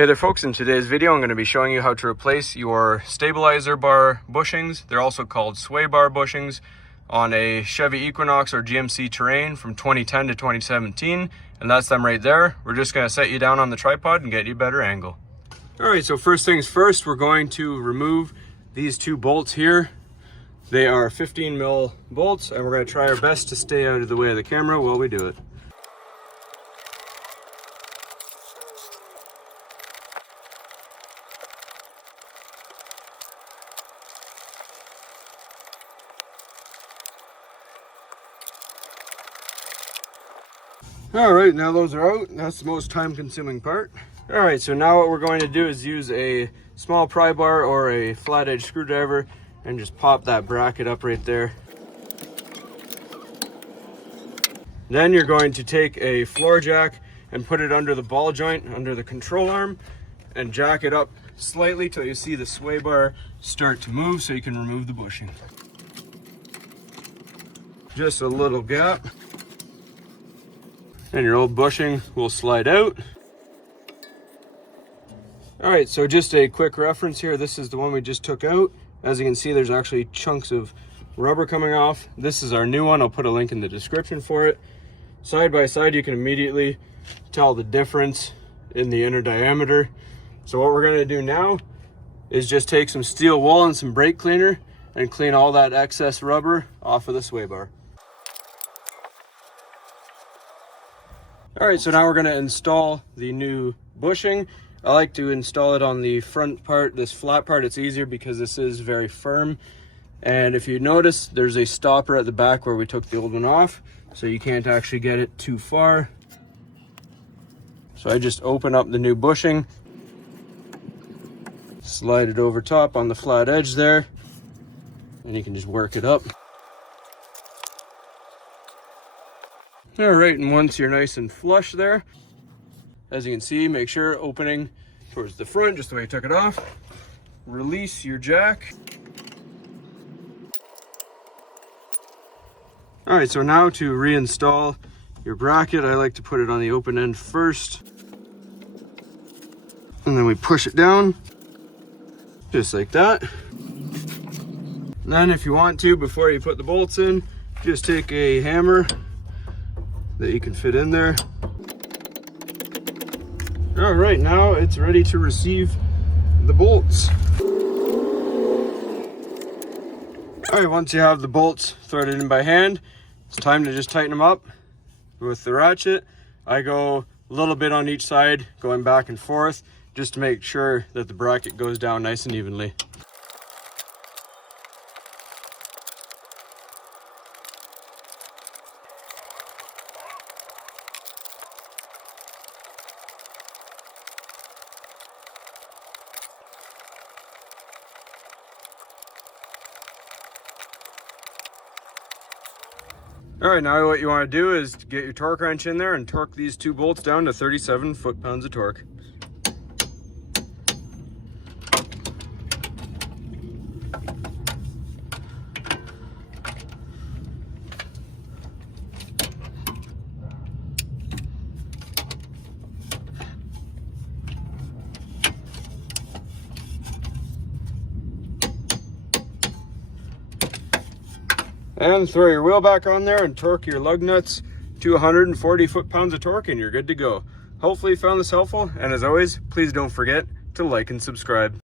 Hey there folks, in today's video I'm going to be showing you how to replace your stabilizer bar bushings, they're also called sway bar bushings, on a Chevy Equinox or GMC Terrain from 2010 to 2017, and that's them right there. We're just going to set you down on the tripod and get you a better angle. Alright, so first things first, we're going to remove these two bolts here. They are 15 mil bolts, and we're going to try our best to stay out of the way of the camera while we do it. All right, now those are out. That's the most time-consuming part. All right, so now what we're going to do is use a small pry bar or a flat edge screwdriver and just pop that bracket up right there. Then you're going to take a floor jack and put it under the ball joint, under the control arm, and jack it up slightly till you see the sway bar start to move so you can remove the bushing. Just a little gap. And your old bushing will slide out. All right, so just a quick reference here. This is the one we just took out. As you can see, there's actually chunks of rubber coming off. This is our new one. I'll put a link in the description for it. Side by side, you can immediately tell the difference in the inner diameter. So what we're gonna do now is just take some steel wool and some brake cleaner and clean all that excess rubber off of the sway bar. All right, so now we're gonna install the new bushing. I like to install it on the front part, this flat part. It's easier because this is very firm. And if you notice, there's a stopper at the back where we took the old one off, so you can't actually get it too far. So I just open up the new bushing, slide it over top on the flat edge there, and you can just work it up. All right, and once you're nice and flush there, as you can see, make sure opening towards the front, just the way you took it off. Release your jack. All right, so now to reinstall your bracket, I like to put it on the open end first. And then we push it down, just like that. And then if you want to, before you put the bolts in, just take a hammer that you can fit in there. All right, now it's ready to receive the bolts. All right, once you have the bolts threaded in by hand, it's time to just tighten them up with the ratchet. I go a little bit on each side, going back and forth, just to make sure that the bracket goes down nice and evenly. All right, now what you want to do is get your torque wrench in there and torque these two bolts down to 37 foot-pounds of torque. And throw your wheel back on there and torque your lug nuts to 140 foot-pounds of torque, and you're good to go. Hopefully you found this helpful, and as always, please don't forget to like and subscribe.